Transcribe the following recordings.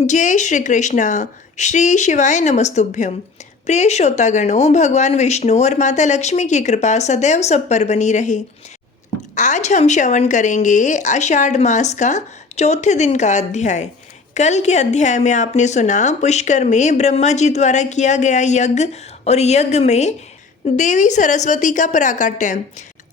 जय श्री कृष्णा। श्री शिवाय नमस्तुभ्यम। प्रिय श्रोतागणों, भगवान विष्णु और माता लक्ष्मी की कृपा सदैव सब पर बनी रहे। आज हम श्रवण करेंगे आषाढ़ मास का चौथे दिन का अध्याय। कल के अध्याय में आपने सुना पुष्कर में ब्रह्मा जी द्वारा किया गया यज्ञ और यज्ञ में देवी सरस्वती का प्राकट्य।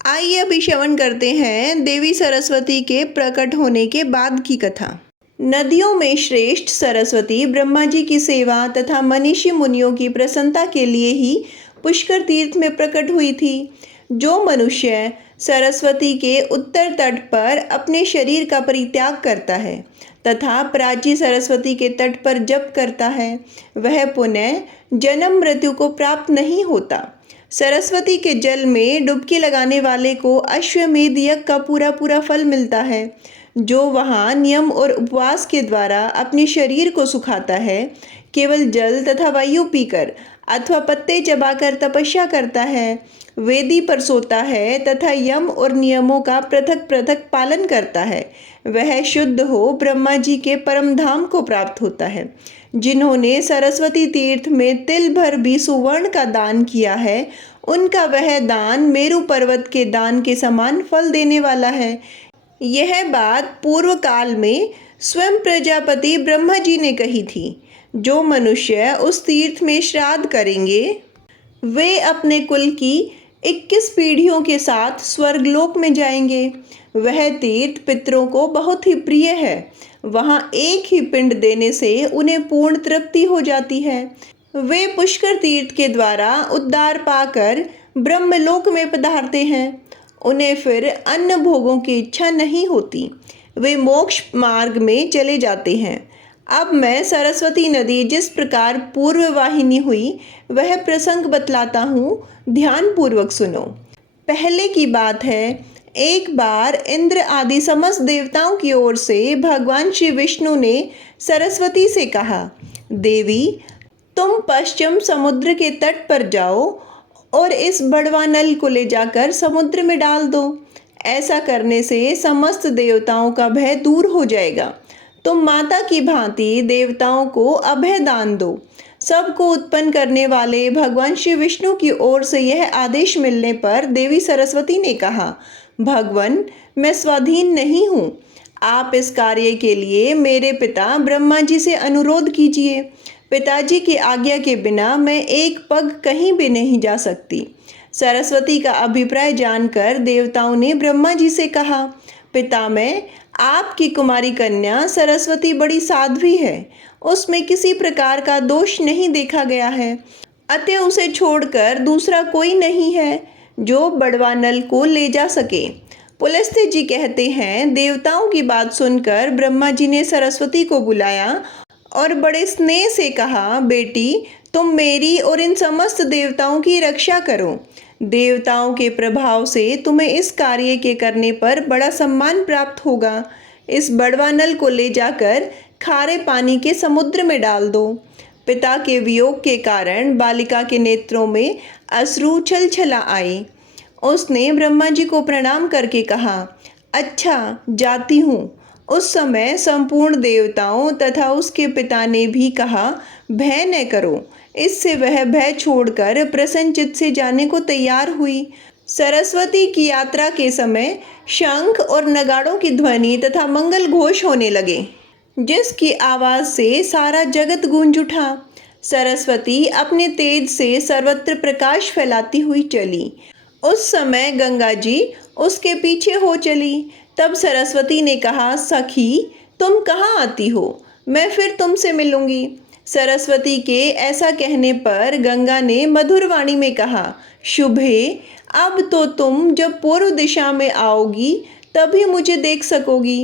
आइए अभी श्रवण करते हैं देवी सरस्वती के प्रकट होने के बाद की कथा। नदियों में श्रेष्ठ सरस्वती ब्रह्मा जी की सेवा तथा मनीषी मुनियों की प्रसन्नता के लिए ही पुष्कर तीर्थ में प्रकट हुई थी। जो मनुष्य सरस्वती के उत्तर तट पर अपने शरीर का परित्याग करता है तथा प्राची सरस्वती के तट पर जप करता है, वह पुनः जन्म मृत्यु को प्राप्त नहीं होता। सरस्वती के जल में डुबकी लगाने वाले को अश्वमेध यज्ञ का पूरा फल मिलता है। जो वहाँ नियम और उपवास के द्वारा अपने शरीर को सुखाता है, केवल जल तथा वायु पीकर अथवा पत्ते चबाकर तपस्या करता है, वेदी पर सोता है तथा यम और नियमों का पृथक पृथक पालन करता है, वह शुद्ध हो ब्रह्मा जी के परम धाम को प्राप्त होता है। जिन्होंने सरस्वती तीर्थ में तिल भर भी सुवर्ण का दान किया है, उनका वह दान मेरु पर्वत के दान के समान फल देने वाला है। यह बात पूर्व काल में स्वयं प्रजापति ब्रह्मा जी ने कही थी। जो मनुष्य उस तीर्थ में श्राद्ध करेंगे, वे अपने कुल की 21 पीढ़ियों के साथ स्वर्गलोक में जाएंगे। वह तीर्थ पितरों को बहुत ही प्रिय है। वहाँ एक ही पिंड देने से उन्हें पूर्ण तृप्ति हो जाती है। वे पुष्कर तीर्थ के द्वारा उद्धार पाकर ब्रह्मलोक में पधारते हैं। उन्हें फिर अन्य भोगों की इच्छा नहीं होती। वे मोक्ष मार्ग में चले जाते हैं। अब मैं सरस्वती नदी जिस प्रकार पूर्व वाहिनी हुई वह प्रसंग बतलाता हूँ, ध्यान पूर्वक सुनो। पहले की बात है, एक बार इंद्र आदि समस्त देवताओं की ओर से भगवान श्री विष्णु ने सरस्वती से कहा, देवी, तुम पश्चिम समुद्र के तट पर जाओ और इस बड़वा नल को ले जाकर समुद्र में डाल दो। ऐसा करने से समस्त देवताओं का भय दूर हो जाएगा। तुम माता की भांति देवताओं को अभय दान दो। सबको उत्पन्न करने वाले भगवान श्री विष्णु की ओर से यह आदेश मिलने पर देवी सरस्वती ने कहा, भगवान, मैं स्वाधीन नहीं हूँ। आप इस कार्य के लिए मेरे पिता ब्रह्मा जी से अनुरोध कीजिए। पिताजी की आज्ञा के बिना मैं एक पग कहीं भी नहीं जा सकती। सरस्वती का अभिप्राय जानकर देवताओं ने ब्रह्मा जी से कहा, पितामह, आपकी कुमारी कन्या सरस्वती बड़ी साध्वी है। उसमें किसी प्रकार का दोष नहीं देखा गया है। अतः उसे छोड़कर दूसरा कोई नहीं है जो बड़वा नल को ले जा सके। पुलस्त्य जी कहते हैं, देवताओं की बात सुनकर ब्रह्मा जी ने सरस्वती को बुलाया और बड़े स्नेह से कहा, बेटी, तुम मेरी और इन समस्त देवताओं की रक्षा करो। देवताओं के प्रभाव से तुम्हें इस कार्य के करने पर बड़ा सम्मान प्राप्त होगा। इस बड़वा नल को ले जाकर खारे पानी के समुद्र में डाल दो। पिता के वियोग के कारण बालिका के नेत्रों में अश्रु छलछला आए। उसने ब्रह्मा जी को प्रणाम करके कहा, अच्छा, जाती हूँ। उस समय संपूर्ण देवताओं तथा उसके पिता ने भी कहा, भय न करो। इससे वह भय छोड़कर प्रसन्नचित्त से जाने को तैयार हुई। सरस्वती की यात्रा के समय शंख और नगाड़ों की ध्वनि तथा मंगल घोष होने लगे, जिसकी आवाज से सारा जगत गूंज उठा। सरस्वती अपने तेज से सर्वत्र प्रकाश फैलाती हुई चली। उस समय गंगा जी उसके पीछे हो चली। तब सरस्वती ने कहा, सखी, तुम कहाँ आती हो? मैं फिर तुमसे मिलूंगी। सरस्वती के ऐसा कहने पर गंगा ने मधुर वाणी में कहा, शुभे, अब तो तुम जब पूर्व दिशा में आओगी तभी मुझे देख सकोगी।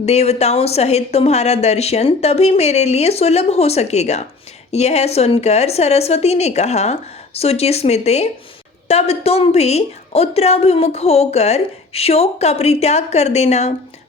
देवताओं सहित तुम्हारा दर्शन तभी मेरे लिए सुलभ हो सकेगा। यह सुनकर सरस्वती ने कहा, शुचिस्मिते, तब तुम भी उत्तराभिमुख होकर शोक का परित्याग कर देना।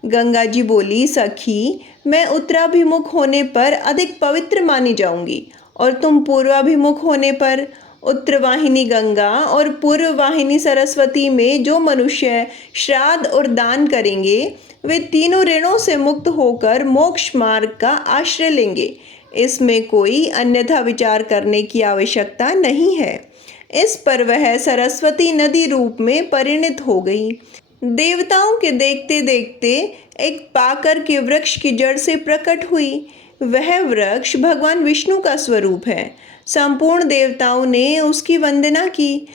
गंगा जी बोली, सखी, मैं उत्तराभिमुख होने पर अधिक पवित्र मानी जाऊंगी और तुम पूर्वाभिमुख होने पर। उत्तरवाहिनी गंगा और पूर्ववाहिनी सरस्वती में जो मनुष्य श्राद्ध और दान करेंगे, वे तीनों ऋणों से मुक्त होकर मोक्ष मार्ग का आश्रय लेंगे। इसमें कोई अन्यथा विचार करने की आवश्यकता नहीं है। इस पर वह सरस्वती नदी रूप में परिणित हो गई। देवताओं के देखते देखते एक पाकर के वृक्ष की जड़ से प्रकट हुई। वह वृक्ष भगवान विष्णु का स्वरूप है। संपूर्ण देवताओं ने उसकी वंदना की।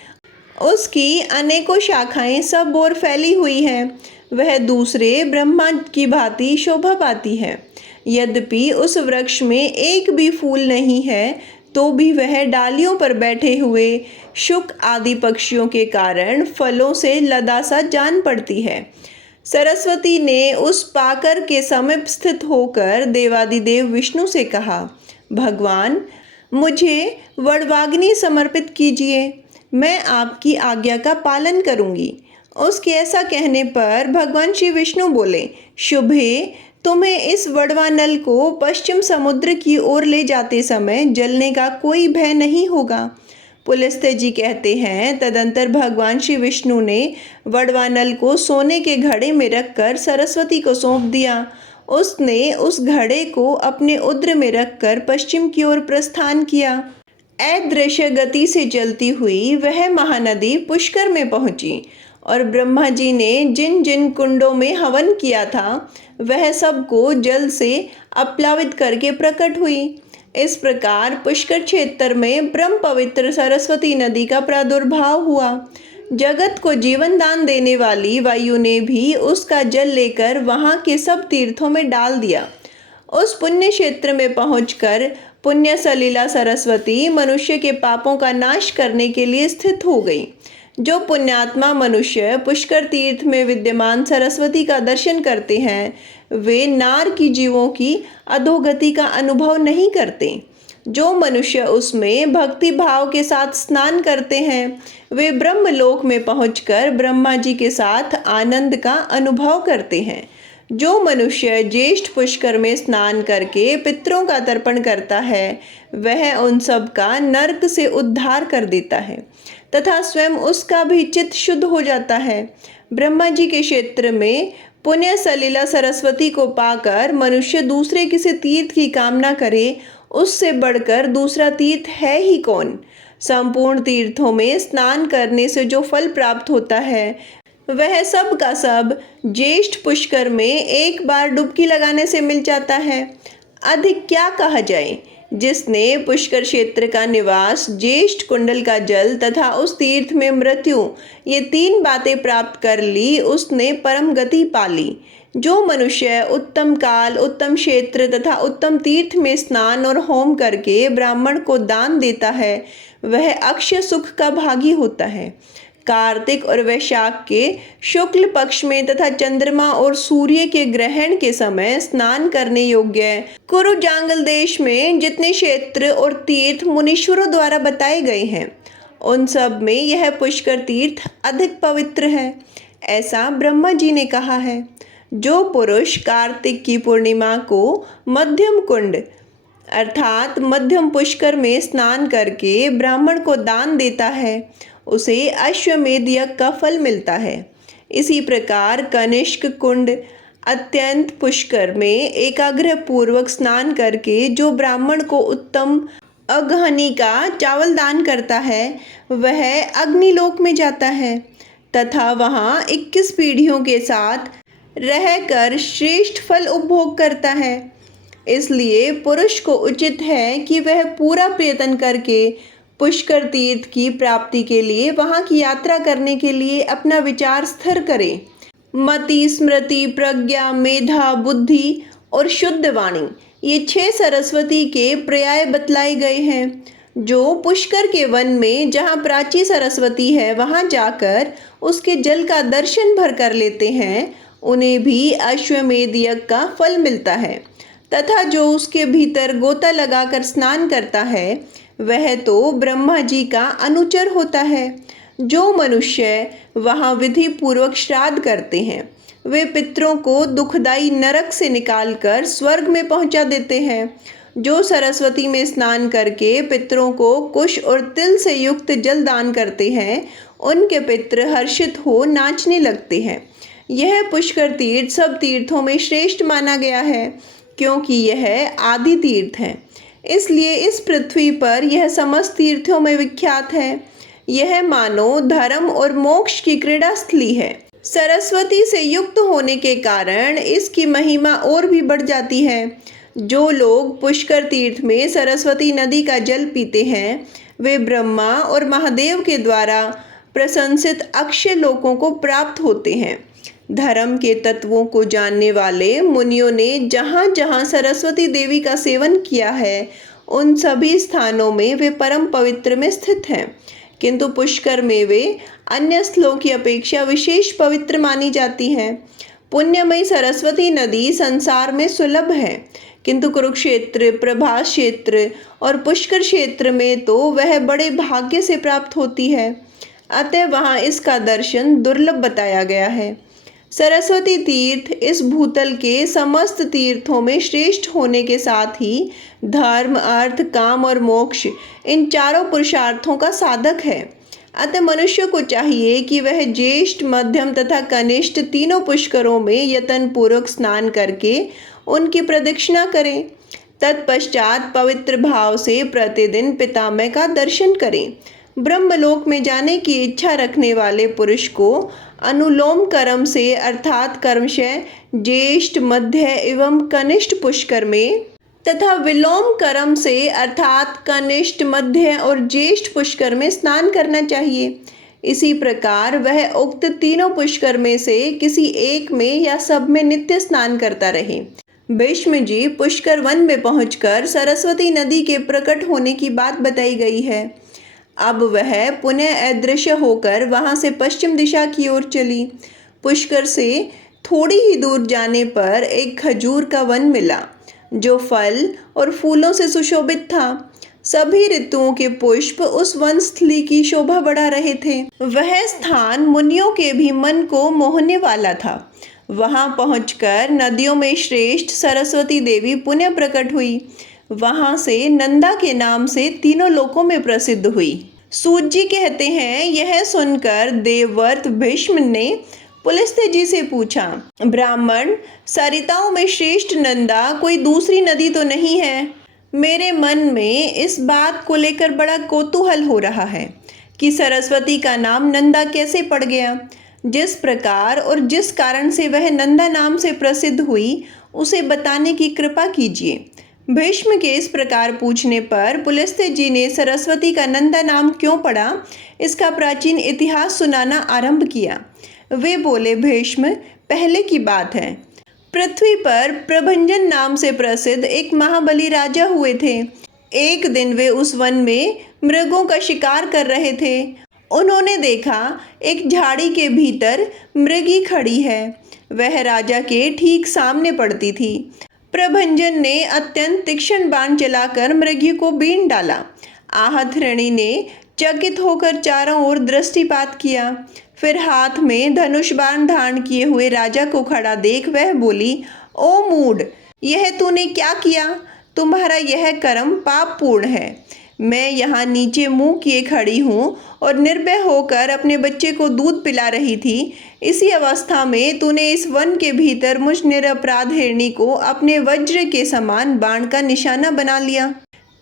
उसकी अनेकों शाखाएं सब ओर फैली हुई हैं। वह दूसरे ब्रह्मा की भांति शोभा पाती है। यद्यपि उस वृक्ष में एक भी फूल नहीं है, तो भी वह डालियों पर बैठे हुए शुक आदि पक्षियों के कारण फलों से लदा सा जान पड़ती है। सरस्वती ने उस पाकर के समीप स्थित होकर देवादिदेव विष्णु से कहा, भगवान, मुझे वड़वाग्नि समर्पित कीजिए। मैं आपकी आज्ञा का पालन करूंगी। उसके ऐसा कहने पर भगवान श्री विष्णु बोले, शुभे, तुम्हें इस वड़वानल को पश्चिम समुद्र की ओर ले जाते समय जलने का कोई भय नहीं होगा। पुलस्त्य जी कहते हैं, तदंतर भगवान श्री विष्णु ने वड़वानल को सोने के घड़े में रखकर सरस्वती को सौंप दिया। उसने उस घड़े को अपने उद्र में रखकर पश्चिम की ओर प्रस्थान किया। अदृश्य गति से चलती हुई वह महानदी पुष्कर में पहुंची और ब्रह्मा जी ने जिन जिन कुंडों में हवन किया था, वह सबको जल से अपलावित करके प्रकट हुई। इस प्रकार पुष्कर क्षेत्र में ब्रह्म पवित्र सरस्वती नदी का प्रादुर्भाव हुआ। जगत को जीवन दान देने वाली वायु ने भी उसका जल लेकर वहां के सब तीर्थों में डाल दिया। उस पुण्य क्षेत्र में पहुंचकर पुण्य सलीला सरस्वती मनुष्य के पापों का नाश करने के लिए स्थित हो गई। जो पुण्यात्मा मनुष्य पुष्कर तीर्थ में विद्यमान सरस्वती का दर्शन करते हैं, वे नार की जीवों की अधोगति का अनुभव नहीं करते। जो मनुष्य उसमें भक्ति भाव के साथ स्नान करते हैं, वे ब्रह्मलोक में पहुंचकर ब्रह्मा जी के साथ आनंद का अनुभव करते हैं। जो मनुष्य ज्येष्ठ पुष्कर में स्नान करके पितरों का तर्पण करता है, वह उन सब का नरक से उद्धार कर देता है तथा स्वयं उसका भी चित्त शुद्ध हो जाता है। ब्रह्मा जी के क्षेत्र में पुण्य सलीला सरस्वती को पाकर मनुष्य दूसरे किसी तीर्थ की कामना करे, उससे बढ़कर दूसरा तीर्थ है ही कौन। संपूर्ण तीर्थों में स्नान करने से जो फल प्राप्त होता है, वह सब का सब ज्येष्ठ पुष्कर में एक बार डुबकी लगाने से मिल जाता है। अधिक क्या कहा जाए। जिसने पुष्कर क्षेत्र का निवास, ज्येष्ठ कुंडल का जल तथा उस तीर्थ में मृत्यु, ये तीन बातें प्राप्त कर ली, उसने परम गति पाली। जो मनुष्य उत्तम काल, उत्तम क्षेत्र तथा उत्तम तीर्थ में स्नान और होम करके ब्राह्मण को दान देता है, वह अक्षय सुख का भागी होता है। कार्तिक और वैशाख के शुक्ल पक्ष में तथा चंद्रमा और सूर्य के ग्रहण के समय स्नान करने योग्य कुरु जांगल देश में जितने क्षेत्र और तीर्थ मुनीश्वरों द्वारा बताए गए हैं, उन सब में यह पुष्कर तीर्थ अधिक पवित्र है, ऐसा ब्रह्मा जी ने कहा है। जो पुरुष कार्तिक की पूर्णिमा को मध्यम कुंड अर्थात मध्यम पुष्कर में स्नान करके ब्राह्मण को दान देता है, उसे अश्वमेध यज्ञ का फल मिलता है। इसी प्रकार कनिष्क कुंड अत्यंत पुष्कर में एकाग्र पूर्वक स्नान करके जो ब्राह्मण को उत्तम अगहनी का चावल दान करता है, वह अग्निलोक में जाता है तथा वहाँ 21 पीढ़ियों के साथ रहकर श्रेष्ठ फल उपभोग करता है। इसलिए पुरुष को उचित है कि वह पूरा प्रयत्न करके पुष्कर तीर्थ की प्राप्ति के लिए वहां की यात्रा करने के लिए अपना विचार स्थिर करे। मति, स्मृति, प्रज्ञा, मेधा, बुद्धि और शुद्ध वाणी, ये 6 सरस्वती के पर्याय बतलाए गए हैं। जो पुष्कर के वन में जहाँ प्राची सरस्वती है, वहाँ जाकर उसके जल का दर्शन भर कर लेते हैं, उन्हें भी अश्वमेध यज्ञ का फल मिलता है तथा जो उसके भीतर गोता लगाकर स्नान करता है, वह तो ब्रह्मा जी का अनुचर होता है। जो मनुष्य वहाँ विधि पूर्वक श्राद्ध करते हैं, वे पितरों को दुखदाई नरक से निकालकर स्वर्ग में पहुँचा देते हैं। जो सरस्वती में स्नान करके पितरों को कुश और तिल से युक्त जल दान करते हैं, उनके पितृ हर्षित हो नाचने लगते हैं। यह पुष्कर तीर्थ सब तीर्थों में श्रेष्ठ माना गया है, क्योंकि यह आदि तीर्थ है। इसलिए इस पृथ्वी पर यह समस्त तीर्थों में विख्यात है। यह मानो धर्म और मोक्ष की क्रीड़ा स्थली है। सरस्वती से युक्त होने के कारण इसकी महिमा और भी बढ़ जाती है। जो लोग पुष्कर तीर्थ में सरस्वती नदी का जल पीते हैं, वे ब्रह्मा और महादेव के द्वारा प्रशंसित अक्षय लोकों को प्राप्त होते हैं। धर्म के तत्वों को जानने वाले मुनियों ने जहाँ जहाँ सरस्वती देवी का सेवन किया है, उन सभी स्थानों में वे परम पवित्र में स्थित हैं। किंतु पुष्कर में वे अन्य स्थलों की अपेक्षा विशेष पवित्र मानी जाती हैं। पुण्यमयी सरस्वती नदी संसार में सुलभ है, किंतु कुरुक्षेत्र, प्रभास क्षेत्र और पुष्कर क्षेत्र में तो वह बड़े भाग्य से प्राप्त होती है। अतः वहाँ इसका दर्शन दुर्लभ बताया गया है। सरस्वती तीर्थ इस भूतल के समस्त तीर्थों में श्रेष्ठ होने के साथ ही धर्म, अर्थ, काम और मोक्ष इन चारों पुरुषार्थों का साधक है। अतः मनुष्य को चाहिए कि वह ज्येष्ठ, मध्यम तथा कनिष्ठ तीनों पुष्करों में यत्न पूर्वक स्नान करके उनकी प्रदक्षिणा करें। तत्पश्चात पवित्र भाव से प्रतिदिन पितामह का दर्शन करें। ब्रह्मलोक में जाने की इच्छा रखने वाले पुरुष को अनुलोम कर्म से अर्थात कर्मशः ज्येष्ठ, मध्य एवं कनिष्ठ पुष्कर में तथा विलोम कर्म से अर्थात कनिष्ठ, मध्य और ज्येष्ठ पुष्कर में स्नान करना चाहिए। इसी प्रकार वह उक्त तीनों पुष्कर में से किसी एक में या सब में नित्य स्नान करता रहे। भीष्म जी पुष्कर वन में पहुंचकर सरस्वती नदी के प्रकट होने की बात बताई गई है। अब वह पुनः अदृश्य होकर वहां से पश्चिम दिशा की ओर चली। पुष्कर से थोड़ी ही दूर जाने पर एक खजूर का वन मिला, जो फल और फूलों से सुशोभित था। सभी ऋतुओं के पुष्प उस वन स्थली की शोभा बढ़ा रहे थे। वह स्थान मुनियों के भी मन को मोहने वाला था। वहां पहुंचकर नदियों में श्रेष्ठ सरस्वती देवी पुनः प्रकट हुई। वहां से नंदा के नाम से तीनों लोकों में प्रसिद्ध हुई। सूत जी कहते हैं, यह सुनकर देवव्रत भीष्म ने पुलस्त्य जी से पूछा, ब्राह्मण, सरिताओं में श्रेष्ठ नंदा कोई दूसरी नदी तो नहीं है? मेरे मन में इस बात को लेकर बड़ा कौतूहल हो रहा है कि सरस्वती का नाम नंदा कैसे पड़ गया। जिस प्रकार और जिस कारण से वह नंदा नाम से प्रसिद्ध हुई, उसे बताने की कृपा कीजिए। भीष्म के इस प्रकार पूछने पर पुलस्त्य जी ने सरस्वती का नंदा नाम क्यों पड़ा, इसका प्राचीन इतिहास सुनाना आरंभ किया। वे बोले, भीष्म, पहले की बात है, पृथ्वी पर प्रभंजन नाम से प्रसिद्ध एक महाबली राजा हुए थे। एक दिन वे उस वन में मृगों का शिकार कर रहे थे। उन्होंने देखा एक झाड़ी के भीतर मृगी खड़ी है। वह राजा के ठीक सामने पड़ती थी। प्रभंजन ने अत्यंत तीक्ष्ण बाण चलाकर मृगी को बीन डाला। आहत हिरणी ने चकित होकर चारों ओर दृष्टिपात किया। फिर हाथ में धनुष बाण धारण किए हुए राजा को खड़ा देख वह बोली, ओ मूढ़, यह तूने क्या किया? तुम्हारा यह कर्म पापपूर्ण है। मैं यहाँ नीचे मुंह किए खड़ी हूँ और निर्भय होकर अपने बच्चे को दूध पिला रही थी। इसी अवस्था में तूने इस वन के भीतर मुझ निरपराध हिरणी को अपने वज्र के समान बाण का निशाना बना लिया।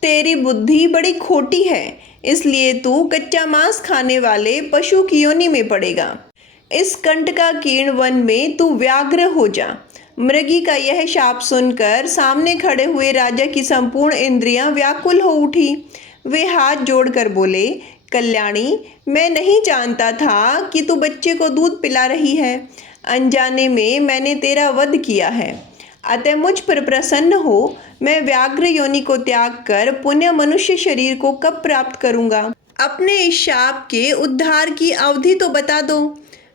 तेरी बुद्धि बड़ी खोटी है, इसलिए तू कच्चा मांस खाने वाले पशु की योनि में पड़ेगा। इस कंटकाकीर्ण वन में तू व्याघ्र हो जा। मृगी का यह शाप सुनकर सामने खड़े हुए राजा की संपूर्ण इंद्रियां व्याकुल हो उठी। वे हाथ जोड़कर बोले, कल्याणी, मैं नहीं जानता था कि तू बच्चे को दूध पिला रही है। अनजाने में मैंने तेरा वध किया है। अतः मुझ पर प्रसन्न हो। मैं व्याघ्र योनि को त्याग कर पुण्य मनुष्य शरीर को कब प्राप्त करूंगा? अपने इस शाप के उद्धार की अवधि तो बता दो।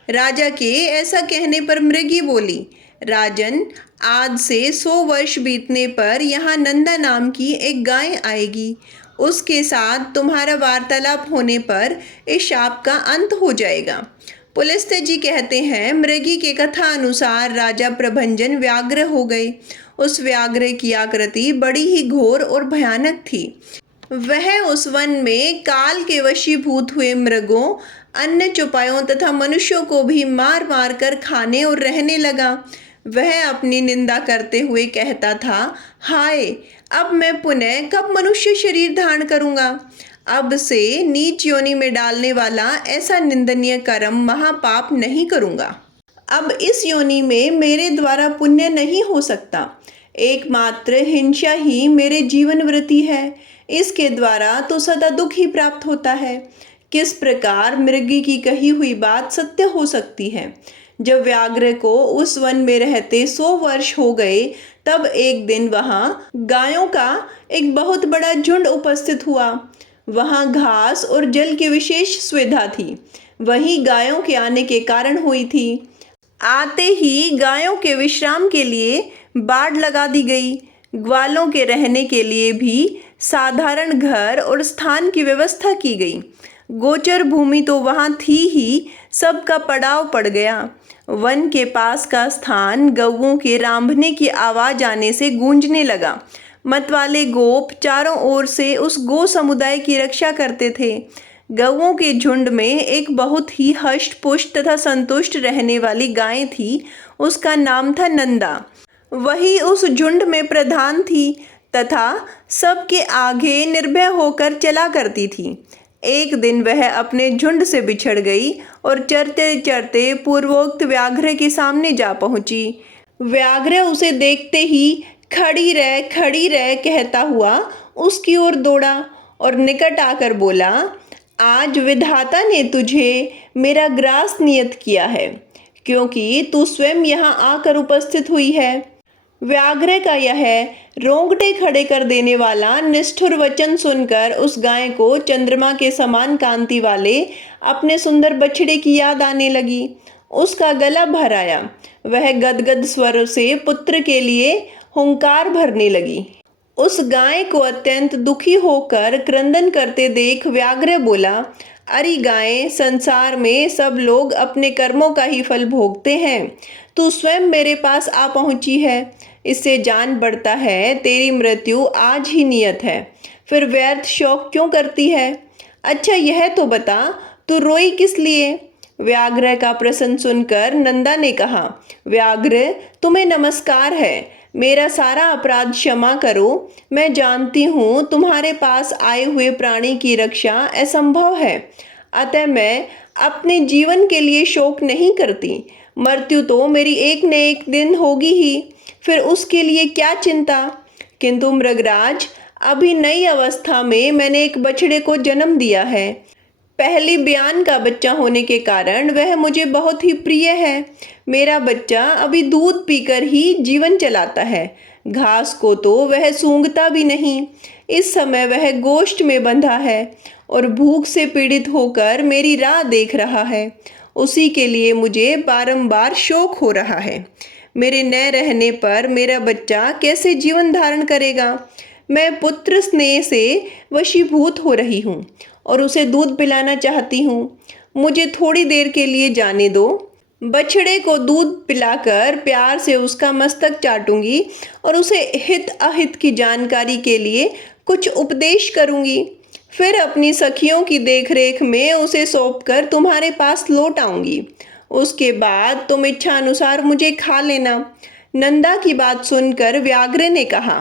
राजा के ऐसा कहने पर मृगी बोली, राजन, आज से 100 वर्ष बीतने पर यहाँ नंदा नाम की एक गाय आएगी। उसके साथ तुम्हारा वार्तालाप होने पर इस शाप का अंत हो जाएगा। पुलस्त्य जी कहते हैं, मृगी के कथा अनुसार राजा प्रभंजन व्याघ्र हो गए। उस व्याघ्र की आकृति बड़ी ही घोर और भयानक थी। वह उस वन में काल के वशीभूत हुए मृगों, अन्य चौपायों तथा मनुष्यों को भी मार मार कर खाने और रहने लगा। वह अपनी निंदा करते हुए कहता था, हाय, अब मैं पुनः कब मनुष्य शरीर धारण करूंगा। अब से नीच योनि में डालने वाला ऐसा निंदनीय कर्म महापाप नहीं करूंगा। अब इस योनि में मेरे द्वारा पुण्य नहीं हो सकता। एकमात्र हिंसा ही मेरे जीवन वृत्ति है। इसके द्वारा तो सदा दुख ही प्राप्त होता है। किस प्रकार मृगी की कही हुई बात सत्य हो सकती है। जब व्याघ्र को उस वन में रहते 100 वर्ष हो गए, तब एक दिन वहां गायों का एक बहुत बड़ा झुंड उपस्थित हुआ। वहां घास और जल की विशेष सुविधा थी। वही गायों के आने के कारण हुई थी। आते ही गायों के विश्राम के लिए बाड़ लगा दी गई। ग्वालों के रहने के लिए भी साधारण घर और स्थान की व्यवस्था की गई। गोचर भूमि तो वहां थी ही, सबका पड़ाव पड़ गया। वन के पास का स्थान गौओं के रांभने की आवाज आने से गूंजने लगा। मतवाले गोप चारों ओर से उस गो समुदाय की रक्षा करते थे। गौओं के झुंड में एक बहुत ही हष्ट पुष्ट तथा संतुष्ट रहने वाली गाय थी। उसका नाम था नंदा। वही उस झुंड में प्रधान थी तथा सबके आगे निर्भय होकर चला करती थी। एक दिन वह अपने झुंड से बिछड़ गई और चरते चरते पूर्वोक्त व्याघ्र के सामने जा पहुंची। व्याघ्र उसे देखते ही खड़ी रह कहता हुआ उसकी ओर दौड़ा और निकट आकर बोला, आज विधाता ने तुझे मेरा ग्रास नियत किया है, क्योंकि तू स्वयं यहाँ आकर उपस्थित हुई है। व्याघ्र का यह रोंगटे खड़े कर देने वाला निष्ठुर वचन सुनकर उस गाय को चंद्रमा के समान कांति वाले अपने सुंदर बछड़े की याद आने लगी। उसका गला भर आया। वह गदगद स्वर से पुत्र के लिए हुंकार भरने लगी। उस गाय को अत्यंत दुखी होकर क्रंदन करते देख व्याघ्र बोला, अरे गाय, संसार में सब लोग अपने कर्मों का ही फल भोगते हैं। तू स्वयं मेरे पास आ पहुंची है। इससे जान पड़ता है तेरी मृत्यु आज ही नियत है। फिर व्यर्थ शोक क्यों करती है। अच्छा यह तो बता, तू रोई किस लिए। व्याघ्र का प्रश्न सुनकर नंदा ने कहा, व्याघ्र, तुम्हें नमस्कार है। मेरा सारा अपराध क्षमा करो। मैं जानती हूँ तुम्हारे पास आए हुए प्राणी की रक्षा असंभव है, अतः मैं अपने जीवन के लिए शोक नहीं करती। मृत्यु तो मेरी एक न एक दिन होगी ही, फिर उसके लिए क्या चिंता। किंतु मृगराज, अभी नई अवस्था में मैंने एक बछड़े को जन्म दिया है। पहली ब्यान का बच्चा होने के कारण वह मुझे बहुत ही प्रिय है। मेरा बच्चा अभी दूध पीकर ही जीवन चलाता है। घास को तो वह सूंघता भी नहीं। इस समय वह गोष्ठ में बंधा है और भूख से पीड़ित होकर मेरी राह देख रहा है। उसी के लिए मुझे बारंबार शोक हो रहा है। मेरे न रहने पर मेरा बच्चा कैसे जीवन धारण करेगा। मैं पुत्र स्नेह से वशीभूत हो रही हूँ और उसे दूध पिलाना चाहती हूँ। मुझे थोड़ी देर के लिए जाने दो। बछड़े को दूध पिलाकर प्यार से उसका मस्तक चाटूंगी और उसे हित अहित की जानकारी के लिए कुछ उपदेश करूंगी। फिर अपनी सखियों की देखरेख में उसे सौंपकर तुम्हारे पास लौट आऊंगी। उसके बाद तुम इच्छा अनुसार मुझे खा लेना। नंदा की बात सुनकर व्याघ्र ने कहा,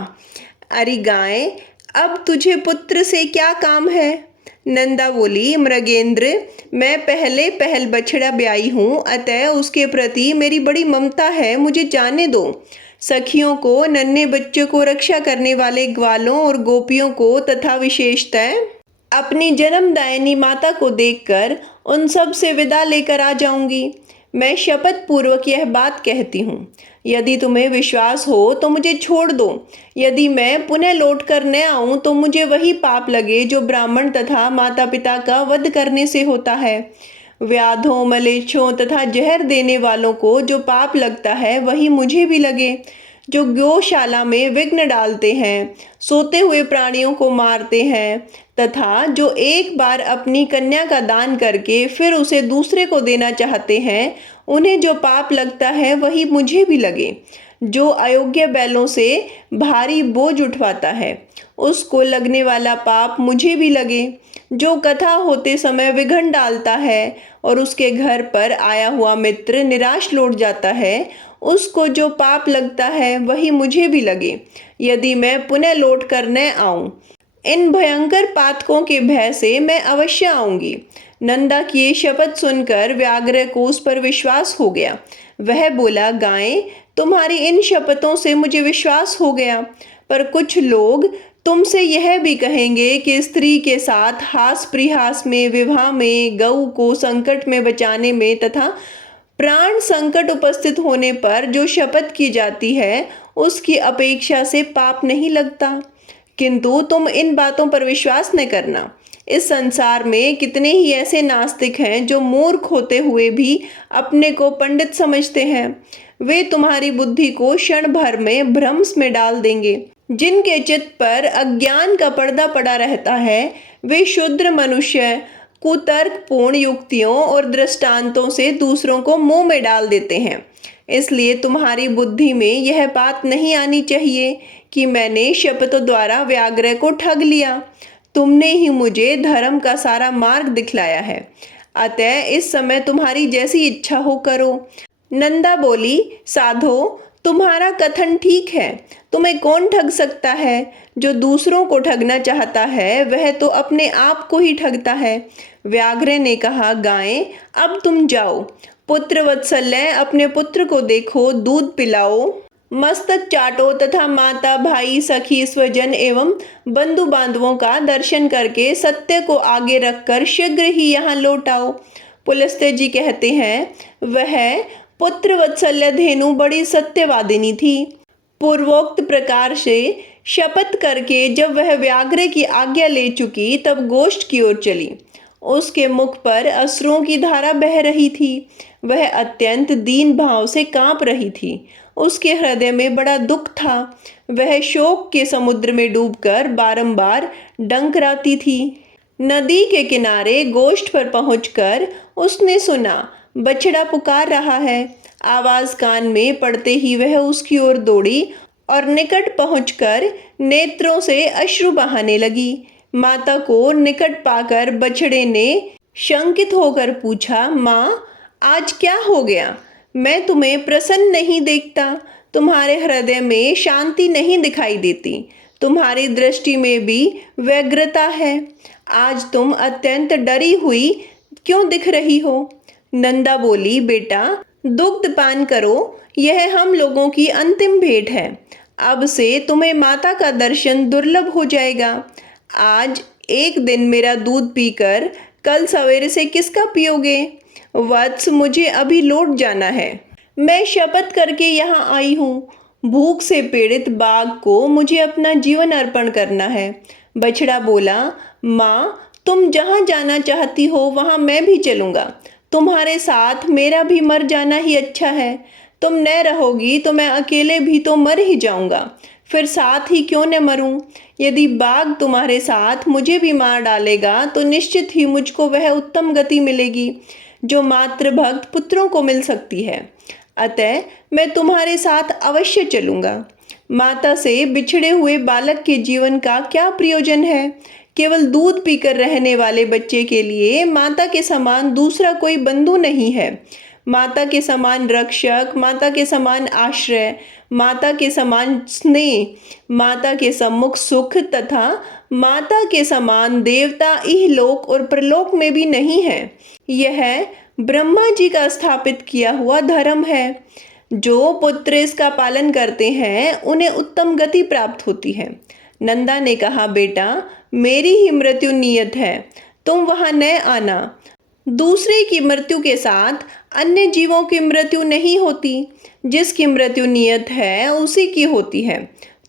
अरे गाय, अब तुझे पुत्र से क्या काम है। नंदा बोली, मृगेंद्र, मैं पहल बछड़ा ब्याई हूँ, अतः उसके प्रति मेरी बड़ी ममता है। मुझे जाने दो। सखियों को, नन्हे बच्चों को रक्षा करने वाले ग्वालों और गोपियों को तथा विशेषतः अपनी जन्मदायिनी माता को देखकर उन सब से विदा लेकर आ जाऊंगी। मैं शपथ पूर्वक यह बात कहती हूँ। यदि तुम्हें विश्वास हो तो मुझे छोड़ दो। यदि मैं पुनः लौट कर न आऊँ तो मुझे वही पाप लगे जो ब्राह्मण तथा माता पिता का वध करने से होता है। व्याधों, मलेच्छों तथा जहर देने वालों को जो पाप लगता है वही मुझे भी लगे। जो गौशाला में विघ्न डालते हैं, सोते हुए प्राणियों को मारते हैं तथा जो एक बार अपनी कन्या का दान करके फिर उसे दूसरे को देना चाहते हैं, उन्हें जो पाप लगता है वही मुझे भी लगे। जो अयोग्य बैलों से भारी बोझ उठवाता है, उसको लगने वाला पाप मुझे भी लगे। जो कथा होते समय विघन डालता है और उसके घर पर आया हुआ मित्र निराश लौट जाता है, उसको जो पाप लगता है वही मुझे भी लगे, यदि मैं पुनः लौट कर न आऊं। इन भयंकर पातकों के भय से मैं अवश्य आऊंगी। नंदा की ये शपथ सुनकर व्याघ्र को उस पर विश्वास हो गया। वह बोला, गायें, तुम्हारी इन शपथों से मुझे विश्वास हो गया, पर कुछ लोग तुमसे यह भी कहेंगे कि स्त्री के साथ हास परिहास में, विवाह में, गऊ को संकट में बचाने में तथा प्राण संकट उपस्थित होने पर जो शपथ की जाती है उसकी अपेक्षा से पाप नहीं लगता। किंतु तुम इन बातों पर विश्वास न करना। इस संसार में कितने ही ऐसे नास्तिक हैं जो मूर्ख होते हुए भी अपने को पंडित समझते हैं। वे तुम्हारी बुद्धि को क्षण भर में भ्रंश में डाल देंगे। जिनके चित्त पर अज्ञान का पर्दा पड़ा रहता है, वे शुद्र मनुष्य कुतर्कपूर्ण युक्तियों और दृष्टांतों से दूसरों को मुंह में डाल देते हैं। इसलिए तुम्हारी बुद्धि में यह बात नहीं आनी चाहिए कि मैंने शपथों द्वारा व्याघ्र को ठग लिया। तुमने ही मुझे धर्म का सारा मार्ग दिखलाया है, अतः इस समय तुम्हारी जैसी इच्छा हो करो। नंदा बोली, साधो, तुम्हारा कथन ठीक है। तुम्हें कौन ठग सकता है? जो दूसरों को ठगना चाहता है वह तो अपने आप को ही ठगता है। व्याघ्र ने कहा, गायें, अब तुम जाओ। पुत्र वत्सल्य, अपने पुत्र को देखो, दूध पिलाओ, मस्तक चाटो तथा माता, भाई, सखी, स्वजन एवं बंधु बांधवों का दर्शन करके सत्य को आगे रखकर शीघ्र ही यहाँ लौट आओ। पुलस्त्य जी कहते हैं, वह पुत्र वत्सल्य धेनु बड़ी सत्यवादिनी थी। पूर्वोक्त प्रकार से शपथ करके जब वह व्याघ्र की आज्ञा ले चुकी तब गोष्ठ की ओर चली। उसके मुख पर अश्रुओं की धारा बह रही थी। वह अत्यंत दीन भाव से कांप रही थी। उसके हृदय में बड़ा दुख था। वह शोक के समुद्र में डूबकर बारंबार डंकराती थी। नदी के किनारे गोष्ठ पर पहुंचकर उसने सुना, बछड़ा पुकार रहा है। आवाज कान में पड़ते ही वह उसकी ओर दौड़ी और निकट पहुंचकर नेत्रों से अश्रु बहाने लगी। माता को निकट पाकर बछड़े ने शंकित होकर पूछा, माँ, आज क्या हो गया? मैं तुम्हें प्रसन्न नहीं देखता। तुम्हारे हृदय में शांति नहीं दिखाई देती। तुम्हारी दृष्टि में भी व्यग्रता है। आज तुम अत्यंत डरी हुई क्यों दिख रही हो? नंदा बोली, बेटा, दुग्ध पान करो, यह हम लोगों की अंतिम भेंट है। अब से तुम्हें माता का दर्शन दुर्लभ हो जाएगा। आज एक दिन मेरा दूध पीकर कल सवेरे से किसका पियोगे? वत्स, मुझे अभी लौट जाना है। मैं शपथ करके यहाँ आई हूँ। भूख से पीड़ित बाघ को मुझे अपना जीवन अर्पण करना है। बछड़ा बोला, माँ, तुम जहाँ जाना चाहती हो वहाँ मैं भी चलूँगा। तुम्हारे साथ मेरा भी मर जाना ही अच्छा है। तुम न रहोगी तो मैं अकेले भी तो मर ही जाऊँगा। फिर साथ ही क्यों न मरूं? यदि बाघ तुम्हारे साथ मुझे भी मार डालेगा तो निश्चित ही मुझको वह उत्तम गति मिलेगी जो मातृभक्त पुत्रों को मिल सकती है। अतः मैं तुम्हारे साथ अवश्य चलूँगा। माता से बिछड़े हुए बालक के जीवन का क्या प्रयोजन है? केवल दूध पीकर रहने वाले बच्चे के लिए माता के समान दूसरा कोई बंधु नहीं है। माता के समान रक्षक, माता के समान आश्रय, माता के समान स्नेह, माता के सम्मुख सुख तथा माता के समान देवता इहलोक और प्रलोक में भी नहीं है। यह ब्रह्मा जी का स्थापित किया हुआ धर्म है। जो पुत्र इसका पालन करते हैं उन्हें उत्तम गति प्राप्त होती है। नंदा ने कहा, बेटा, मेरी ही मृत्यु नियत है, तुम वहां न आना। दूसरे की मृत्यु के साथ अन्य जीवों की मृत्यु नहीं होती। जिसकी मृत्यु नियत है उसी की होती है।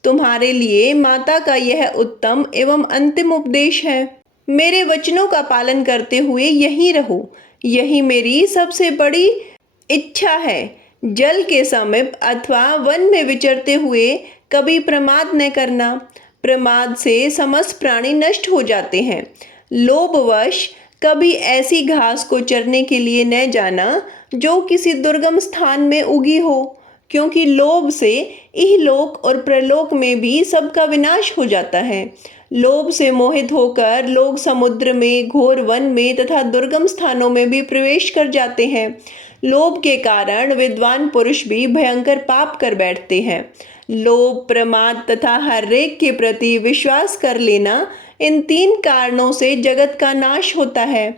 तुम्हारे लिए माता का यह उत्तम एवं अंतिम उपदेश है। मेरे वचनों का पालन करते हुए यहीं रहो। यही मेरी सबसे बड़ी इच्छा है। जल के समीप अथवा वन में विचरते हुए कभी प्रमाद न करना। प्रमाद से समस्त प्राणी नष्ट हो जाते हैं। लोभवश कभी ऐसी घास को चरने के लिए न जाना जो किसी दुर्गम स्थान में उगी हो, क्योंकि लोभ से इहलोक और प्रलोक में भी सबका विनाश हो जाता है। लोभ से मोहित होकर लोग समुद्र में, घोर वन में तथा दुर्गम स्थानों में भी प्रवेश कर जाते हैं। लोभ के कारण विद्वान पुरुष भी भयंकर पाप कर बैठते हैं। लोभ, प्रमाद तथा हर्रेक के प्रति विश्वास कर लेना, इन 3 कारणों से जगत का नाश होता है।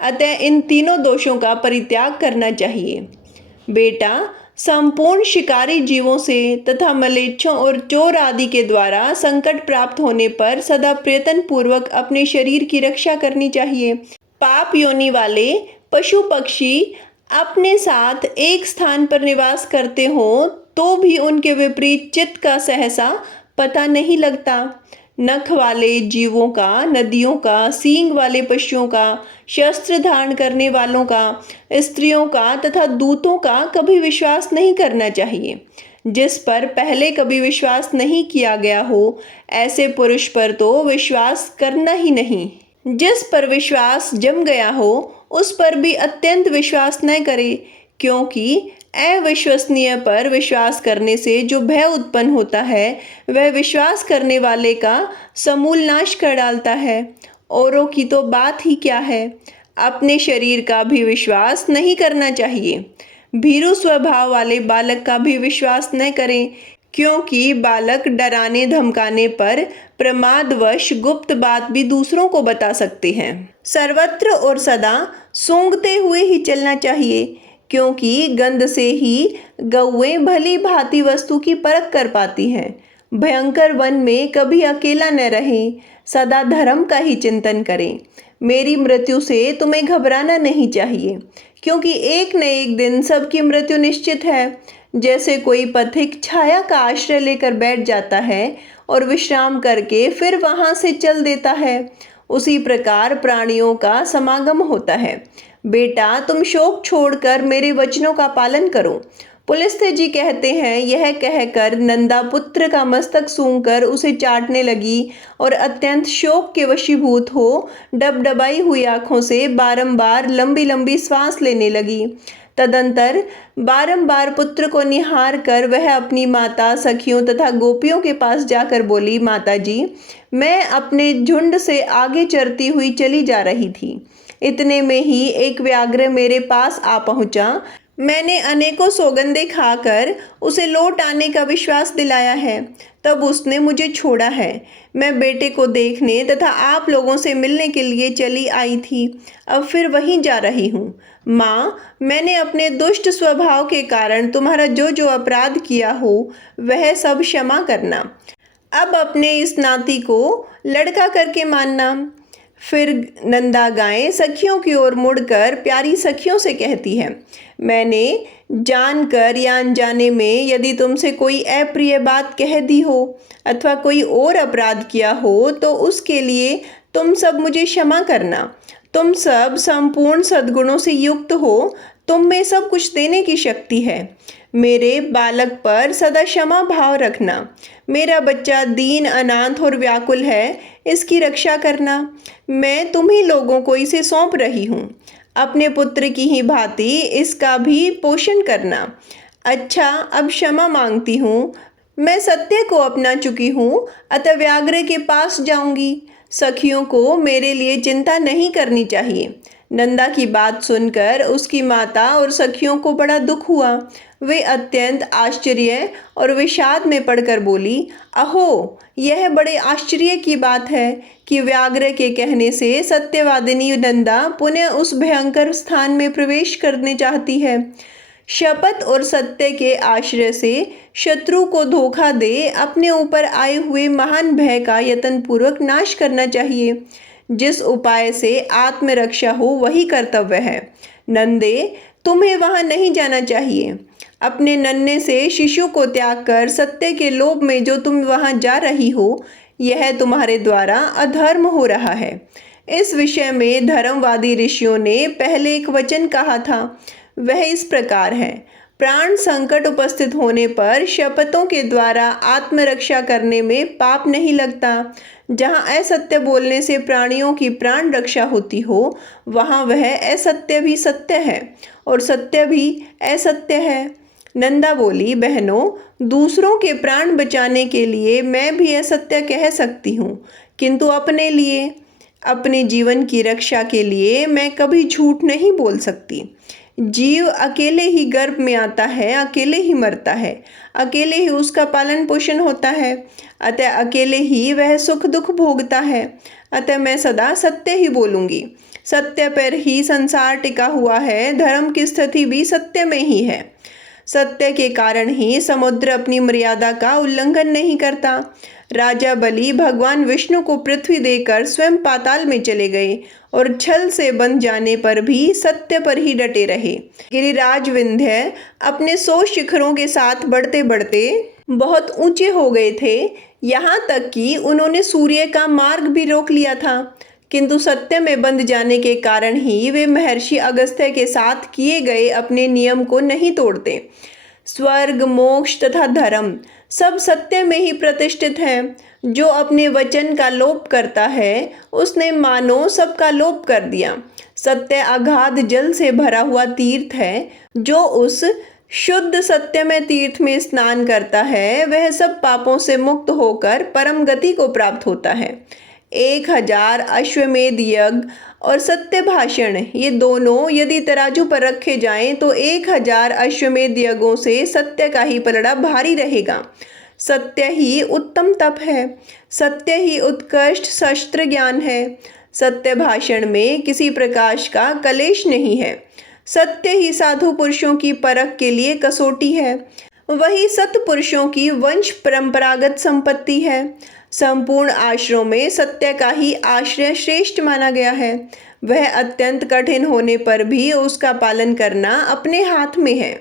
अतः इन तीनों दोषों का परित्याग करना चाहिए। बेटा, संपूर्ण शिकारी जीवों से तथा मलेच्छों और चोर आदि के द्वारा संकट प्राप्त होने पर सदा प्रयत्न पूर्वक अपने शरीर की रक्षा करनी चाहिए। पाप योनि वाले पशु पक्षी अपने साथ एक स्थान पर निवास करते हों तो भी उनके विपरीत चित्त का सहसा पता नहीं लगता। नख वाले जीवों का, नदियों का, सींग वाले पशुओं का, शस्त्र धारण करने वालों का, स्त्रियों का तथा दूतों का कभी विश्वास नहीं करना चाहिए। जिस पर पहले कभी विश्वास नहीं किया गया हो, ऐसे पुरुष पर तो विश्वास करना ही नहीं। जिस पर विश्वास जम गया हो, उस पर भी अत्यंत विश्वास न करे, क्योंकि अविश्वसनीय पर विश्वास करने से जो भय उत्पन्न होता है, वह विश्वास करने वाले का समूल नाश कर डालता है। औरों की तो बात ही क्या है, अपने शरीर का भी विश्वास नहीं करना चाहिए। भीरु स्वभाव वाले बालक का भी विश्वास न करें, क्योंकि बालक डराने धमकाने पर प्रमादवश गुप्त बात भी दूसरों को बता सकते हैं। सर्वत्र और सदा सूंघते हुए ही चलना चाहिए, क्योंकि गंध से ही गौएं भली भांति वस्तु की परख कर पाती हैं। भयंकर वन में कभी अकेला न रहें, सदा धर्म का ही चिंतन करें। मेरी मृत्यु से तुम्हें घबराना नहीं चाहिए, क्योंकि एक न एक दिन सबकी मृत्यु निश्चित है। जैसे कोई पथिक छाया का आश्रय लेकर बैठ जाता है और विश्राम करके फिर वहां से चल देता है, उसी प्रकार प्राणियों का समागम होता है। बेटा, तुम शोक छोड़कर मेरे वचनों का पालन करो। पुलिस्त्य जी कहते हैं, यह कहकर नंदा पुत्र का मस्तक सूंघकर उसे चाटने लगी और अत्यंत शोक के वशीभूत हो डबडबाई हुई आंखों से बारंबार लंबी लंबी श्वास लेने लगी। तदंतर बारंबार पुत्र को निहार कर वह अपनी माता, सखियों तथा गोपियों के पास जाकर बोली, माता जी, मैं अपने झुंड से आगे चरती हुई चली जा रही थी। इतने में ही एक व्याघ्र मेरे पास आ पहुंचा। मैंने अनेकों सौगंधे खाकर उसे लौट आने का विश्वास दिलाया है, तब उसने मुझे छोड़ा है। मैं बेटे को देखने तथा आप लोगों से मिलने के लिए चली आई थी, अब फिर वहीं जा रही हूँ। माँ, मैंने अपने दुष्ट स्वभाव के कारण तुम्हारा जो जो अपराध किया हो वह सब क्षमा करना। अब अपने इस नाती को लड़का करके मानना। फिर नंदा गाय सखियों की ओर मुड़कर प्यारी सखियों से कहती है, मैंने जानकर या अनजाने में यदि तुमसे कोई अप्रिय बात कह दी हो अथवा कोई और अपराध किया हो तो उसके लिए तुम सब मुझे क्षमा करना। तुम सब संपूर्ण सद्गुणों से युक्त हो, तुम में सब कुछ देने की शक्ति है। मेरे बालक पर सदा क्षमा भाव रखना। मेरा बच्चा दीन, अनाथ और व्याकुल है, इसकी रक्षा करना। मैं तुम ही लोगों को इसे सौंप रही हूँ। अपने पुत्र की ही भांति इसका भी पोषण करना। अच्छा, अब क्षमा मांगती हूँ। मैं सत्य को अपना चुकी हूँ, अतः व्याघ्र के पास जाऊंगी। सखियों को मेरे लिए चिंता नहीं करनी चाहिए। नंदा की बात सुनकर उसकी माता और सखियों को बड़ा दुख हुआ। वे अत्यंत आश्चर्य और विषाद में पड़कर बोली, अहो, यह बड़े आश्चर्य की बात है कि व्याघ्र के कहने से सत्यवादिनी नंदा पुनः उस भयंकर स्थान में प्रवेश करने चाहती है। शपथ और सत्य के आश्रय से शत्रु को धोखा दे अपने ऊपर आए हुए महान भय का यत्नपूर्वक नाश करना चाहिए। जिस उपाय से आत्मरक्षा हो वही कर्तव्य है। नंदे, तुम्हें वहां नहीं जाना चाहिए। अपने नन्हे से शिशु को त्याग कर सत्य के लोभ में जो तुम वहां जा रही हो, यह तुम्हारे द्वारा अधर्म हो रहा है। इस विषय में धर्मवादी ऋषियों ने पहले एक वचन कहा था, वह इस प्रकार है, प्राण संकट उपस्थित होने पर शपथों के द्वारा आत्मरक्षा करने में पाप नहीं लगता। जहाँ असत्य बोलने से प्राणियों की प्राण रक्षा होती हो, वहाँ वह असत्य भी सत्य है और सत्य भी असत्य है। नंदा बोली, बहनों, दूसरों के प्राण बचाने के लिए मैं भी असत्य कह सकती हूँ, किंतु अपने लिए, अपने जीवन की रक्षा के लिए मैं कभी झूठ नहीं बोल सकती। जीव अकेले ही गर्भ में आता है, अकेले ही मरता है, अकेले ही उसका पालन पोषण होता है, अतः अकेले ही वह सुख दुख भोगता है। अतः मैं सदा सत्य ही बोलूंगी। सत्य पर ही संसार टिका हुआ है, धर्म की स्थिति भी सत्य में ही है। सत्य के कारण ही समुद्र अपनी मर्यादा का उल्लंघन नहीं करता। राजा बलि भगवान विष्णु को पृथ्वी देकर स्वयं पाताल में चले गए और छल से बंध जाने पर भी सत्य पर ही डटे रहे। गिरिराज विंध्य अपने 100 शिखरों के साथ बढ़ते बढ़ते बहुत ऊंचे हो गए थे, यहाँ तक कि उन्होंने सूर्य का मार्ग भी रोक लिया था, किंतु सत्य में बंध जाने के कारण ही वे महर्षि अगस्त्य के साथ किए गए अपने नियम को नहीं तोड़ते। स्वर्ग, मोक्ष तथा धर्म सब सत्य में ही प्रतिष्ठित है। जो अपने वचन का लोप करता है, उसने मानो सबका लोप कर दिया। सत्य अगाध जल से भरा हुआ तीर्थ है। जो उस शुद्ध सत्य में तीर्थ में स्नान करता है, वह सब पापों से मुक्त होकर परम गति को प्राप्त होता है। 1000 अश्वमेध यज्ञ और सत्य भाषण, ये दोनों यदि तराजू पर रखे जाएं तो 1000 अश्वमेध यज्ञों से सत्य का ही पलड़ा भारी रहेगा। सत्य ही उत्तम तप है, सत्य ही उत्कृष्ट शस्त्र ज्ञान है। सत्य भाषण में किसी प्रकाश का कलेश नहीं है। सत्य ही साधु पुरुषों की परख के लिए कसौटी है। वही सत्पुरुषों की वंश परंपरागत संपत्ति है। संपूर्ण आश्रयों में सत्य का ही आश्रय श्रेष्ठ माना गया है। वह अत्यंत कठिन होने पर भी उसका पालन करना अपने हाथ में है।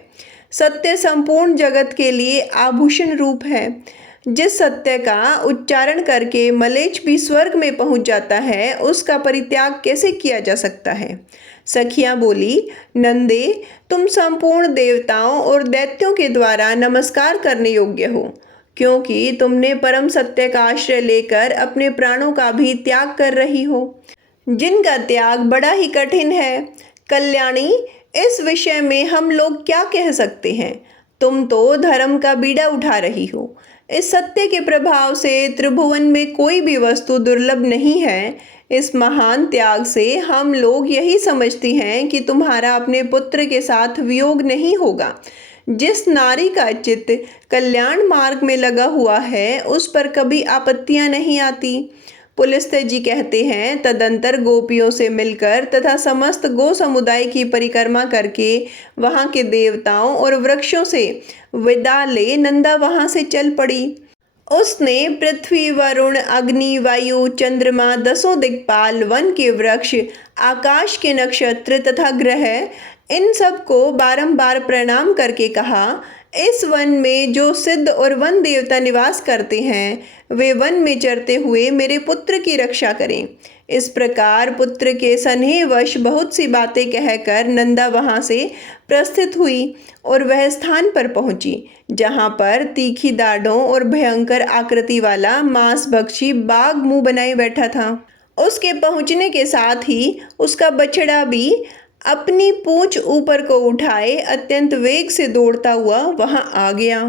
सत्य संपूर्ण जगत के लिए आभूषण रूप है। जिस सत्य का उच्चारण करके मलेच्छ भी स्वर्ग में पहुंच जाता है, उसका परित्याग कैसे किया जा सकता है। सखियां बोली, नंदे, तुम संपूर्ण देवताओं और दैत्यों के द्वारा नमस्कार करने योग्य हो, क्योंकि तुमने परम सत्य का आश्रय लेकर अपने प्राणों का भी त्याग कर रही हो, जिनका त्याग बड़ा ही कठिन है। कल्याणी, इस विषय में हम लोग क्या कह सकते हैं। तुम तो धर्म का बीड़ा उठा रही हो। इस सत्य के प्रभाव से त्रिभुवन में कोई भी वस्तु दुर्लभ नहीं है। इस महान त्याग से हम लोग यही समझते हैं कि तुम्हारा अपने पुत्र के साथ वियोग नहीं होगा। जिस नारी का चित्त कल्याण मार्ग में लगा हुआ है, उस पर कभी आपत्तियां नहीं आती। पुलस्त्य जी कहते हैं, तदंतर गोपियों से मिलकर तथा समस्त गो समुदाय की परिक्रमा करके वहां के देवताओं और वृक्षों से विदा ले नंदा वहां से चल पड़ी। उसने पृथ्वी, वरुण, अग्नि, वायु, चंद्रमा, 10 दिक्पाल, वन के वृक्ष, आकाश के नक्षत्र तथा ग्रह, इन सब को बारंबार प्रणाम करके कहा, इस वन में जो सिद्ध और वन देवता निवास करते हैं, वे वन में चरते हुए मेरे पुत्र की रक्षा करें। इस प्रकार पुत्र के स्नेहवश बहुत सी बातें कहकर नंदा वहां से प्रस्थित हुई और वह स्थान पर पहुंची जहां पर तीखी दाढ़ों और भयंकर आकृति वाला मांसभक्षी बाघ मुंह बनाए बैठा था। उसके पहुंचने के साथ ही उसका बछड़ा भी अपनी पूंछ ऊपर को उठाए अत्यंत वेग से दौड़ता हुआ वहां आ गया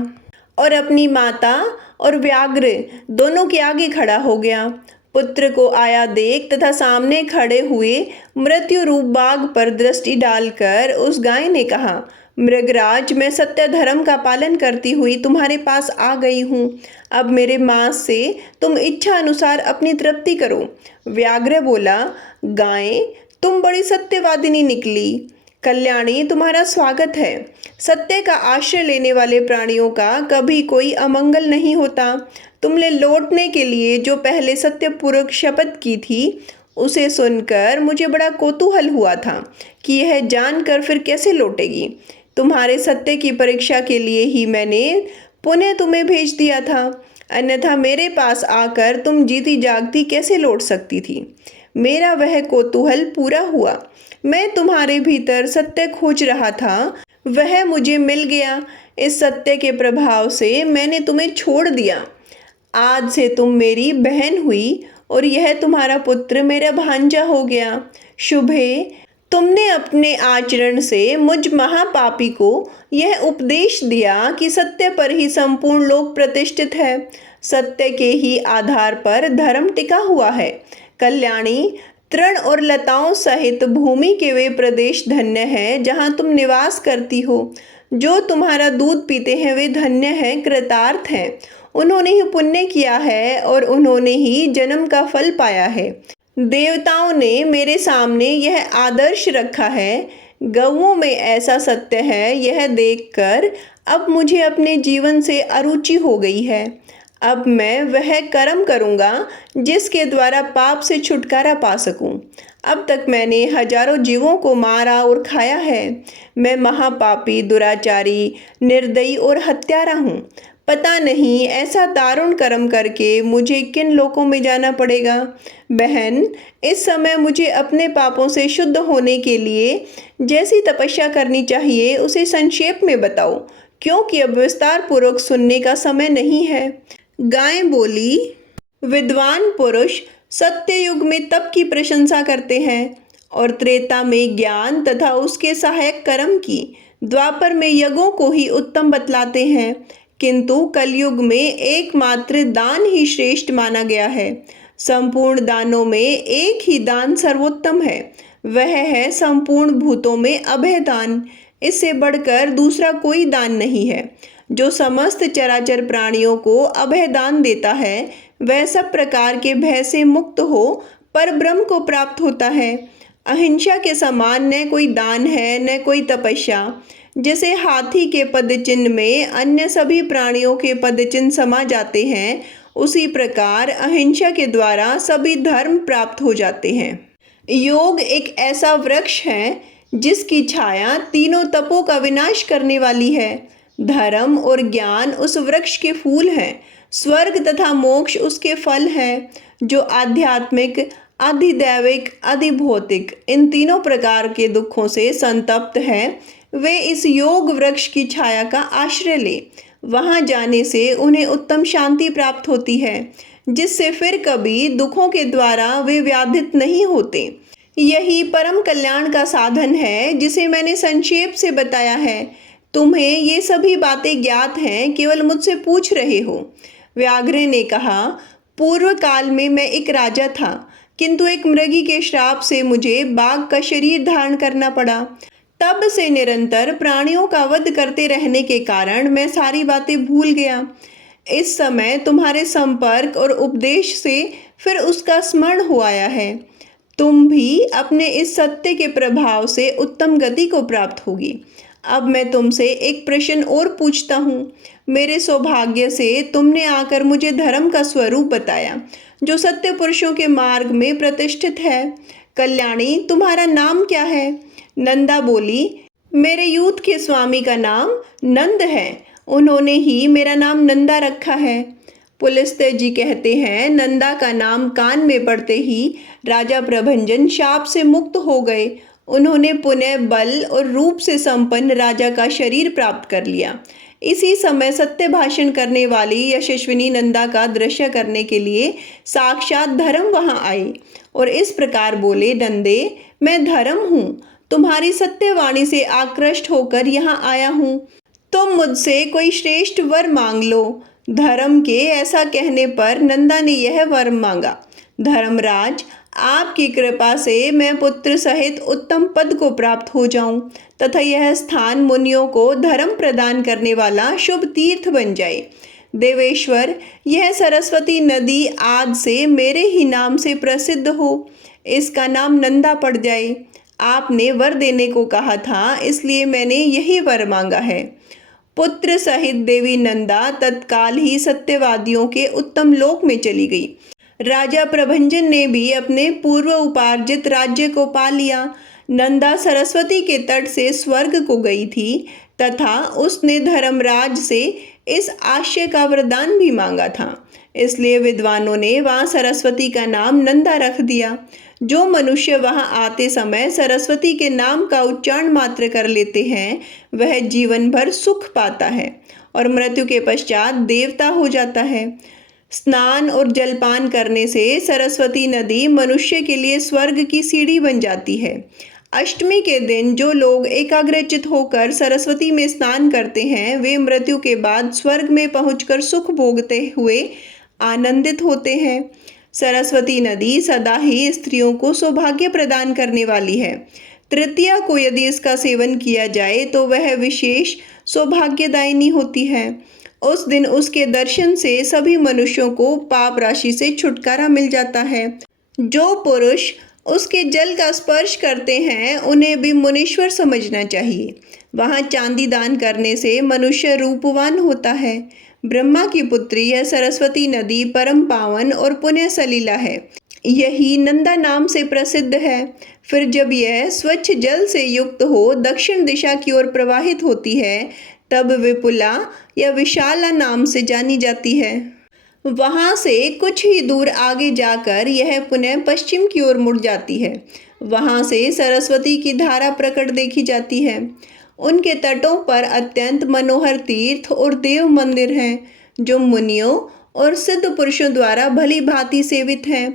और अपनी माता और व्याघ्र दोनों के आगे खड़ा हो गया। पुत्र को आया देख तथा सामने खड़े हुए मृत्यु रूप बाघ पर दृष्टि डालकर उस गाय ने कहा, मृगराज, मैं सत्य धर्म का पालन करती हुई तुम्हारे पास आ गई हूँ। अब मेरे मांस से तुम इच्छा अनुसार अपनी तृप्ति करो। व्याघ्र बोला, गाय, तुम बड़ी सत्यवादिनी निकली। कल्याणी, तुम्हारा स्वागत है। सत्य का आश्रय लेने वाले प्राणियों का कभी कोई अमंगल नहीं होता। तुमने लौटने के लिए जो पहले सत्यपूर्वक शपथ की थी, उसे सुनकर मुझे बड़ा कौतूहल हुआ था कि यह जानकर फिर कैसे लौटेगी। तुम्हारे सत्य की परीक्षा के लिए ही मैंने पुनः तुम्हें भेज दिया था, अन्यथा मेरे पास आकर तुम जीती जागती कैसे लौट सकती थी। मेरा वह कौतूहल पूरा हुआ। मैं तुम्हारे भीतर सत्य खोज रहा था, वह मुझे मिल गया। इस सत्य के प्रभाव से मैंने तुम्हें छोड़ दिया। आज से तुम मेरी बहन हुई और यह तुम्हारा पुत्र मेरा भांजा हो गया। शुभे, तुमने अपने आचरण से मुझ महापापी को यह उपदेश दिया कि सत्य पर ही संपूर्ण लोक प्रतिष्ठित है, सत्य के ही आधार पर धर्म टिका हुआ है। कल्याणी, तृण और लताओं सहित भूमि के वे प्रदेश धन्य हैं जहाँ तुम निवास करती हो। जो तुम्हारा दूध पीते हैं वे धन्य हैं, कृतार्थ हैं। उन्होंने ही पुण्य किया है और उन्होंने ही जन्म का फल पाया है। देवताओं ने मेरे सामने यह आदर्श रखा है। गौओं में ऐसा सत्य है, यह देखकर अब मुझे अपने जीवन से अरुचि हो गई है। अब मैं वह कर्म करूँगा जिसके द्वारा पाप से छुटकारा पा सकूं। अब तक मैंने हजारों जीवों को मारा और खाया है। मैं महापापी, दुराचारी, निर्दयी और हत्यारा हूँ। पता नहीं ऐसा दारुण कर्म करके मुझे किन लोकों में जाना पड़ेगा। बहन, इस समय मुझे अपने पापों से शुद्ध होने के लिए जैसी तपस्या करनी चाहिए उसे संक्षेप में बताओ, क्योंकि अब विस्तार पूर्वक सुनने का समय नहीं है। गाय बोली, विद्वान पुरुष सत्य युग में तप की प्रशंसा करते हैं और त्रेता में ज्ञान तथा उसके सहायक कर्म की, द्वापर में यज्ञों को ही उत्तम बतलाते हैं, किंतु कलयुग में एकमात्र दान ही श्रेष्ठ माना गया है। संपूर्ण दानों में एक ही दान सर्वोत्तम है, वह है संपूर्ण भूतों में अभय दान। इससे बढ़कर दूसरा कोई दान नहीं है। जो समस्त चराचर प्राणियों को अभय दान देता है वह सब प्रकार के भय से मुक्त हो पर ब्रह्म को प्राप्त होता है। अहिंसा के समान न कोई दान है न कोई तपस्या। जैसे हाथी के पद चिन्ह में अन्य सभी प्राणियों के पद चिन्ह समा जाते हैं, उसी प्रकार अहिंसा के द्वारा सभी धर्म प्राप्त हो जाते हैं। योग एक ऐसा वृक्ष है जिसकी छाया तीनों तपों का विनाश करने वाली है। धर्म और ज्ञान उस वृक्ष के फूल हैं, स्वर्ग तथा मोक्ष उसके फल हैं। जो आध्यात्मिक, अधिदैविक, अधिभौतिक इन तीनों प्रकार के दुखों से संतप्त है, वे इस योग वृक्ष की छाया का आश्रय ले। वहां जाने से उन्हें उत्तम शांति प्राप्त होती है, जिससे फिर कभी दुखों के द्वारा वे व्याधित नहीं होते। यही परम कल्याण का साधन है जिसे मैंने संक्षेप से बताया है। तुम्हें ये सभी बातें ज्ञात हैं, केवल मुझसे पूछ रहे हो। व्याघ्र ने कहा, पूर्व काल में मैं एक राजा था, किंतु एक मृगी के श्राप से मुझे बाघ का शरीर धारण करना पड़ा। तब से निरंतर प्राणियों का वध करते रहने के कारण मैं सारी बातें भूल गया। इस समय तुम्हारे संपर्क और उपदेश से फिर उसका स्मरण हो आया है। तुम भी अपने इस सत्य के प्रभाव से उत्तम गति को प्राप्त होगी। अब मैं तुमसे एक प्रश्न और पूछता हूँ। मेरे सौभाग्य से तुमने आकर मुझे धर्म का स्वरूप बताया, जो सत्य पुरुषों के मार्ग में प्रतिष्ठित है। कल्याणी, तुम्हारा नाम क्या है? नंदा बोली, मेरे यूथ के स्वामी का नाम नंद है, उन्होंने ही मेरा नाम नंदा रखा है। पुलस्त्य जी कहते हैं, नंदा का नाम कान में पड़ते ही राजा प्रभंजन शाप से मुक्त हो गए। उन्होंने पुनः बल और रूप से संपन्न राजा का शरीर प्राप्त कर लिया। इसी समय सत्य भाषण करने वाली यशस्विनी नंदा का दृश्य करने के लिए साक्षात धर्म वहां आए और इस प्रकार बोले, नंदे, मैं धर्म हूँ, तुम्हारी सत्यवाणी से आकृष्ट होकर यहाँ आया हूँ। तुम मुझसे कोई श्रेष्ठ वर मांग लो। धर्म के ऐसा कहने पर नंदा ने यह वर मांगा, धर्मराज, आपकी कृपा से मैं पुत्र सहित उत्तम पद को प्राप्त हो जाऊं तथा यह स्थान मुनियों को धर्म प्रदान करने वाला शुभ तीर्थ बन जाए। देवेश्वर, यह सरस्वती नदी आज से मेरे ही नाम से प्रसिद्ध हो, इसका नाम नंदा पड़ जाए। आपने वर देने को कहा था, इसलिए मैंने यही वर मांगा है। पुत्र सहित देवी नंदा तत्काल ही सत्यवादियों के उत्तम लोक में चली गई। राजा प्रभंजन ने भी अपने पूर्व उपार्जित राज्य को पा लिया। नंदा सरस्वती के तट से स्वर्ग को गई थी तथा उसने धर्मराज से इस आशय का वरदान भी मांगा था। इसलिए विद्वानों ने वहाँ सरस्वती का नाम नंदा रख दिया। जो मनुष्य वहाँ आते समय सरस्वती के नाम का उच्चारण मात्र कर लेते हैं, वह जीवन भर सुख पाता है और मृत्यु के पश्चात देवता हो जाता है। स्नान और जलपान करने से सरस्वती नदी मनुष्य के लिए स्वर्ग की सीढ़ी बन जाती है। अष्टमी के दिन जो लोग एकाग्रचित होकर सरस्वती में स्नान करते हैं वे मृत्यु के बाद स्वर्ग में पहुंचकर सुख भोगते हुए आनंदित होते हैं। सरस्वती नदी सदा ही स्त्रियों को सौभाग्य प्रदान करने वाली है। तृतीया को यदि इसका सेवन किया जाए तो वह विशेष सौभाग्यदायिनी होती है। उस दिन उसके दर्शन से सभी मनुष्यों को पाप राशि से छुटकारा मिल जाता है। जो पुरुष उसके जल का स्पर्श करते हैं उन्हें भी मुनीश्वर समझना चाहिए। वहाँ चांदी दान करने से मनुष्य रूपवान होता है। ब्रह्मा की पुत्री यह सरस्वती नदी परम पावन और पुण्य सलीला है। यही नंदा नाम से प्रसिद्ध है। फिर जब यह स्वच्छ जल से युक्त हो दक्षिण दिशा की ओर प्रवाहित होती है तब विपुला या विशाला नाम से जानी जाती है। वहाँ से कुछ ही दूर आगे जाकर यह पुनः पश्चिम की ओर मुड़ जाती है। वहाँ से सरस्वती की धारा प्रकट देखी जाती है। उनके तटों पर अत्यंत मनोहर तीर्थ और देव मंदिर हैं जो मुनियों और सिद्ध पुरुषों द्वारा भली भांति सेवित हैं।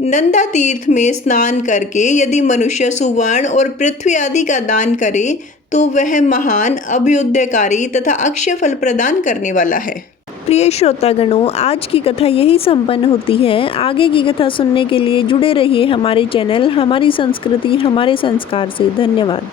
नंदा तीर्थ में स्नान करके यदि मनुष्य सुवर्ण और पृथ्वी आदि का दान करे तो वह महान अभ्युदयकारी तथा अक्षय फल प्रदान करने वाला है। प्रिय श्रोतागणों, आज की कथा यही संपन्न होती है। आगे की कथा सुनने के लिए जुड़े रहिए हमारे चैनल हमारी संस्कृति हमारे संस्कार से। धन्यवाद।